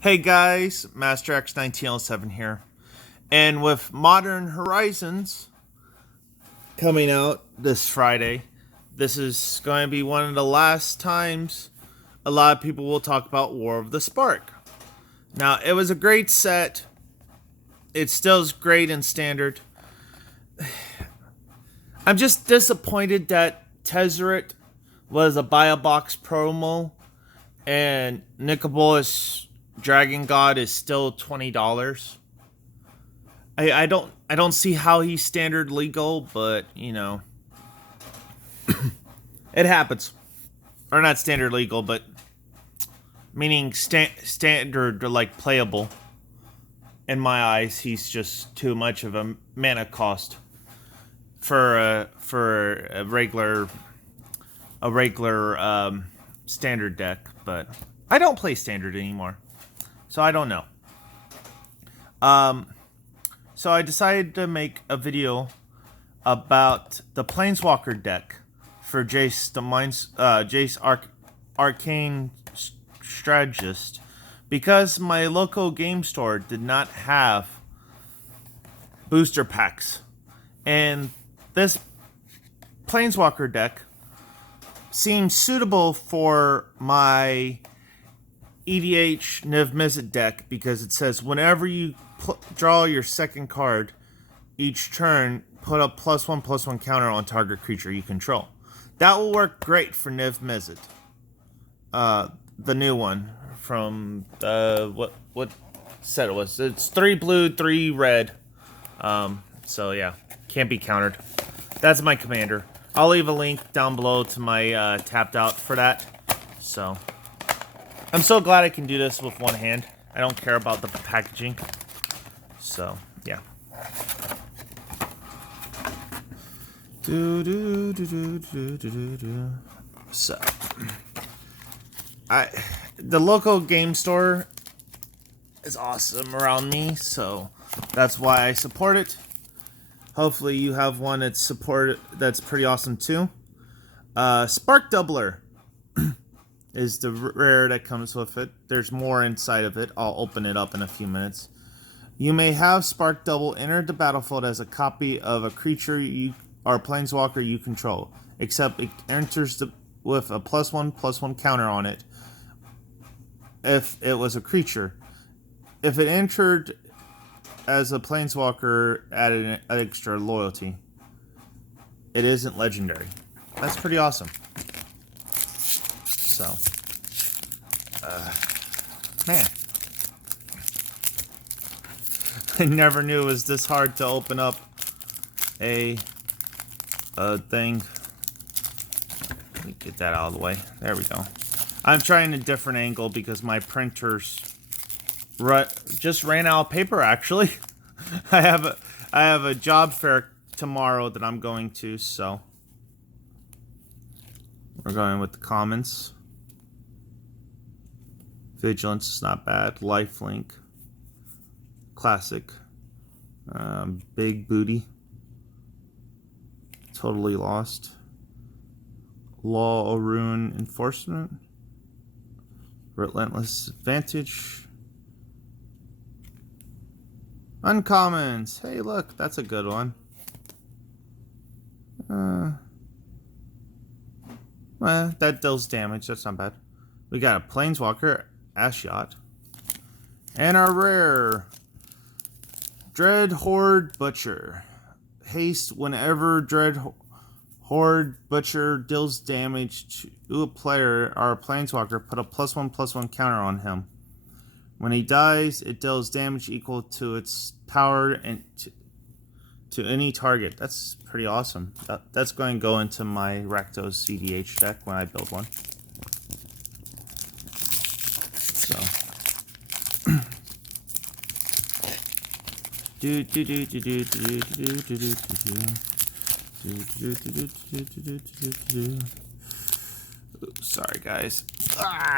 Hey guys, Master X1907 here. And with Modern Horizons coming out this Friday, this is going to be one of the last times a lot of people will talk about War of the Spark. Now, it was a great set. It still is great in Standard. I'm just disappointed that Tezzeret was a buy a box promo and Nicobolus Dragon God is still $20. I don't see how he's standard legal, but you know, it happens. Or not standard legal, but meaning standard like playable. In my eyes, he's just too much of a mana cost for a regular standard deck. But I don't play standard anymore, so I don't know. So I decided to make a video about the planeswalker deck for Jace, Jace Arcane Strategist, because my local game store did not have booster packs, and this planeswalker deck seemed suitable for my EDH Niv Mizzet deck because it says whenever you draw your second card each turn, put a +1/+1 counter on target creature you control. That will work great for Niv Mizzet. The new one from what set it was. It's 3 blue, 3 red. So yeah, can't be countered. That's my commander. I'll leave a link down below to my tapped out for that. So I'm so glad I can do this with one hand. I don't care about the packaging. So yeah. So the local game store is awesome around me, so that's why I support it. Hopefully you have one that's pretty awesome too. Spark Doubler is the rare that comes with it. There's more inside of it. I'll open it up in a few minutes. You may have Spark Double enter the battlefield as a copy of a creature or planeswalker you control, except it enters with a +1/+1 counter on it if it was a creature. If it entered as a planeswalker, added an extra loyalty. It isn't legendary. That's pretty awesome. So, man, I never knew it was this hard to open up a thing. Let me get that out of the way. There we go. I'm trying a different angle because my printers just ran out of paper. Actually, I have a job fair tomorrow that I'm going to, so we're going with the commons. Vigilance is not bad. Lifelink. Classic. Big booty. Totally lost. Law of Ruin Enforcement. Relentless Advantage. Uncommons. Hey, look, that's a good one. Well, that deals damage. That's not bad. We got a Planeswalker, Ashiot. And our rare, Dread Horde Butcher. Haste whenever Dread Horde Butcher deals damage to a player or a planeswalker, put a +1/+1 counter on him. When he dies, it deals damage equal to its power and to any target. That's pretty awesome. That's going to go into my Rakdos CDH deck when I build one. So sorry guys.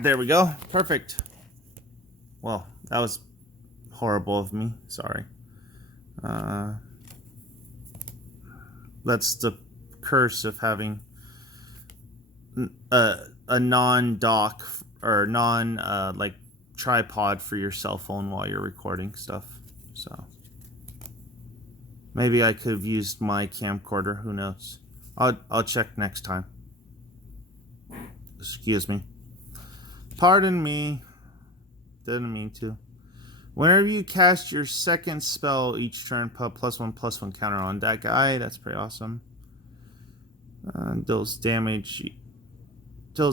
There we go. Perfect. Well, that was horrible of me. Sorry. That's the curse of having a non-dock or like tripod for your cell phone while you're recording stuff. So maybe I could have used my camcorder. Who knows? I'll check next time. Excuse me. Pardon me. Didn't mean to. Whenever you cast your second spell each turn, put +1/+1 counter on that guy. That's pretty awesome. Deals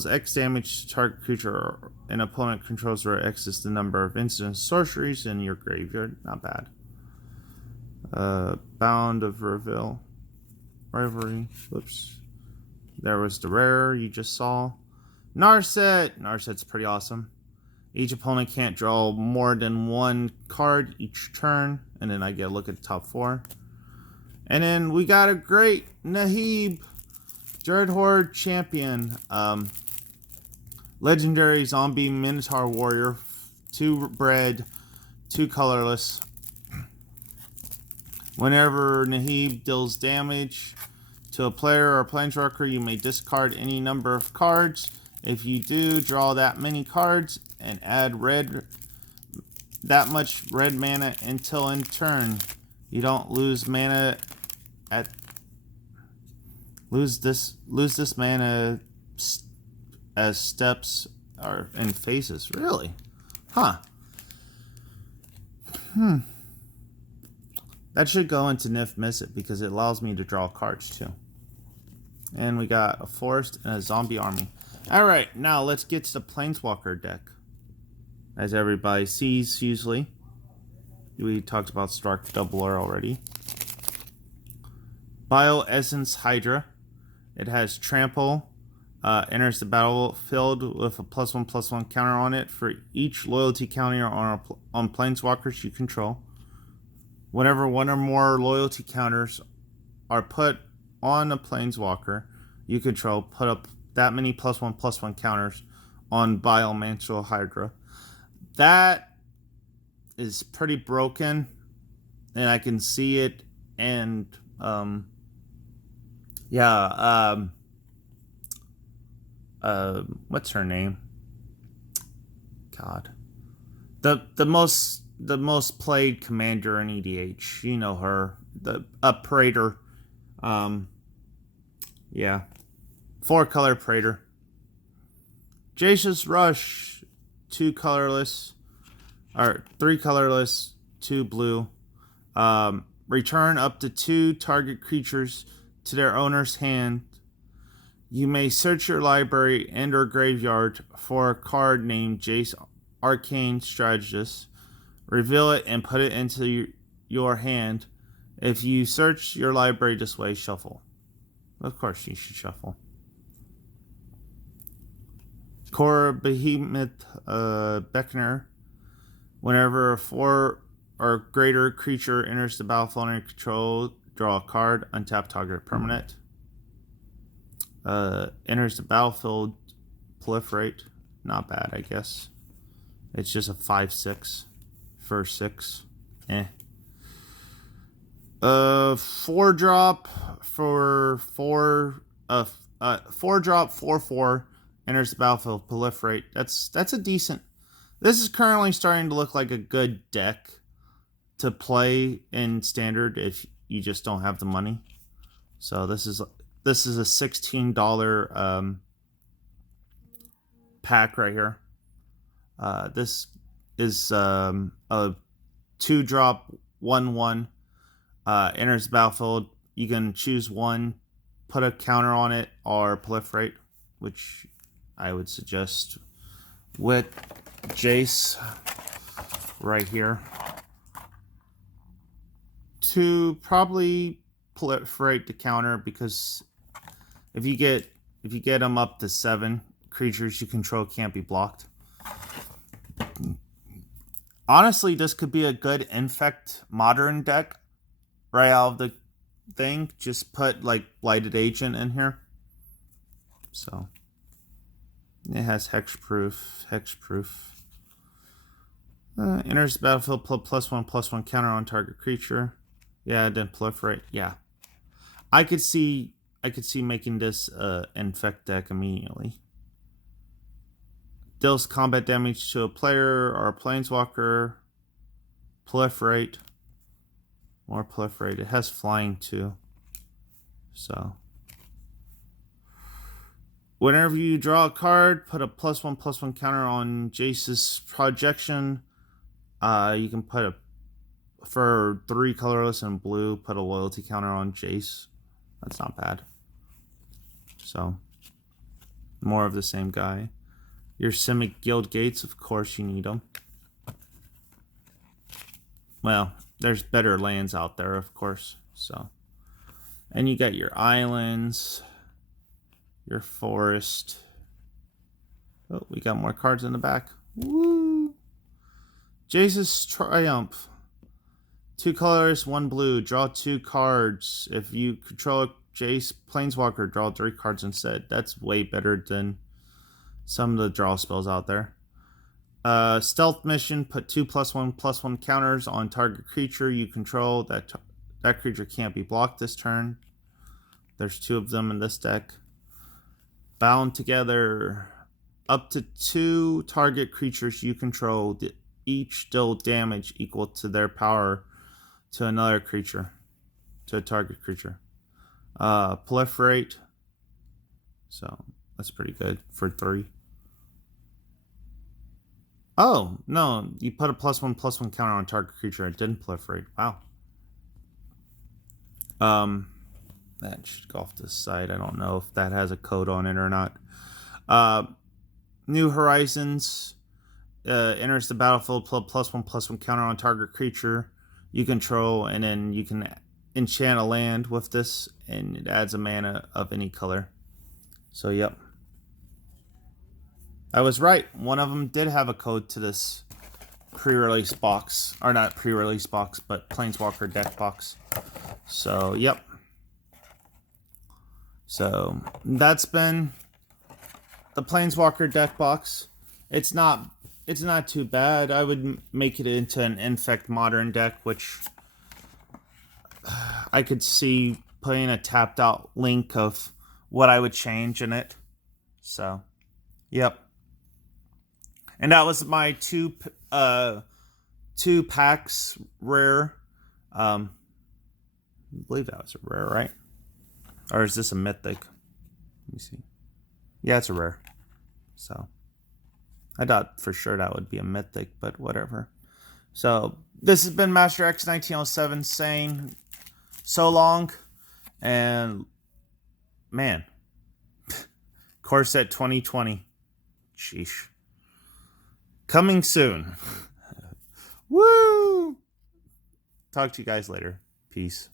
X damage to target creature an opponent controls, where X is the number of instant sorceries in your graveyard. Not bad. Bound of Rivalry. Whoops. There was the rare you just saw. Narset. Narset's pretty awesome. Each opponent can't draw more than one card each turn. And then I get a look at the top 4. And then we got a great Nahib. Dreadhorde Champion. Legendary Zombie Minotaur Warrior. 2 bred, 2 colorless. Whenever Nahib deals damage to a player or planeswalker, you may discard any number of cards. If you do, draw that many cards and add that much red mana until in turn. You don't lose mana lose this mana as steps are in phases. Really? Huh. That should go into Nif Miss It because it allows me to draw cards too. And we got a forest and a zombie army. Alright, now let's get to the Planeswalker deck. As everybody sees, usually. We talked about Stark Doubler already. Bioessence Hydra. It has Trample. Enters the battlefield with a +1/+1 counter on it for each loyalty counter on Planeswalkers you control. Whenever one or more loyalty counters are put on a Planeswalker you control, put up that many +1/+1 counters on Biomancer Hydra. That is pretty broken, and I can see it. And what's her name? God, the most played commander in EDH. You know her, the Praetor. Yeah, 4-color Praetor. Jace's Rush, 2 colorless, or 3 colorless, 2 blue. Return up to 2 target creatures to their owner's hand. You may search your library and or graveyard for a card named Jace, Arcane Strategist. Reveal it and put it into your hand. If you search your library this way, shuffle. Of course you should shuffle. Core Behemoth Beckner. Whenever a 4 or greater creature enters the battlefield under control, draw a card, untap target permanent. Enters the battlefield, proliferate. Not bad, I guess. It's just a 5/6 for 6. 4-drop for 4. 4-drop 4/4 enters the battlefield, proliferate. That's a decent. This is currently starting to look like a good deck to play in standard if you just don't have the money. So this is a $16 pack right here. This is a 2-drop 1/1 enters the battlefield. You can choose one, put a counter on it, or proliferate, which I would suggest with Jace right here. To probably proliferate the counter, because if you get them up to 7 creatures you control can't be blocked. Honestly, this could be a good Infect Modern deck right out of the thing. Just put like Blighted Agent in here. So it has hexproof. Enters the battlefield, put +1/+1 counter on target creature. Yeah, then proliferate. Yeah, I could see making this Infect deck immediately. Deals combat damage to a player or a planeswalker. Proliferate. More proliferate. It has flying too. So. Whenever you draw a card, put a +1/+1 counter on Jace's projection. You can put a, for 3 colorless and blue, put a loyalty counter on Jace. That's not bad. So, more of the same guy. Your Simic Guild Gates, of course you need them. Well, there's better lands out there, of course. So, and you got your islands, your forest. Oh, we got more cards in the back. Woo! Jace's Triumph. 2 colors, 1 blue. Draw 2 cards. If you control a Jace Planeswalker, draw 3 cards instead. That's way better than some of the draw spells out there. Stealth mission. Put 2 +1/+1 counters on target creature you control. That creature can't be blocked this turn. There's 2 of them in this deck. Bound together. Up to 2 target creatures you control each deal damage equal to their power to another creature, to a target creature. Proliferate. So that's pretty good for 3. Oh, no, you put a +1/+1 counter on target creature. It didn't proliferate. Wow. That should go off to the side. I don't know if that has a code on it or not. New Horizons. Enters the battlefield, put +1/+1 counter on target creature you control, and then you can enchant a land with this, and it adds a mana of any color. So, yep. I was right. One of them did have a code to this pre-release box. Or not pre-release box, but Planeswalker deck box. So, yep. So, that's been the Planeswalker deck box. It's not too bad. I would make it into an Infect Modern deck, which I could see putting a tapped out link of what I would change in it. So, yep. And that was my 2 packs rare. I believe that was a rare, right? Or is this a mythic? Let me see. Yeah, it's a rare. So, I thought for sure that would be a mythic, but whatever. So, this has been Master X 1907 saying so long. And, man. Corset 2020. Sheesh. Coming soon. Woo! Talk to you guys later. Peace.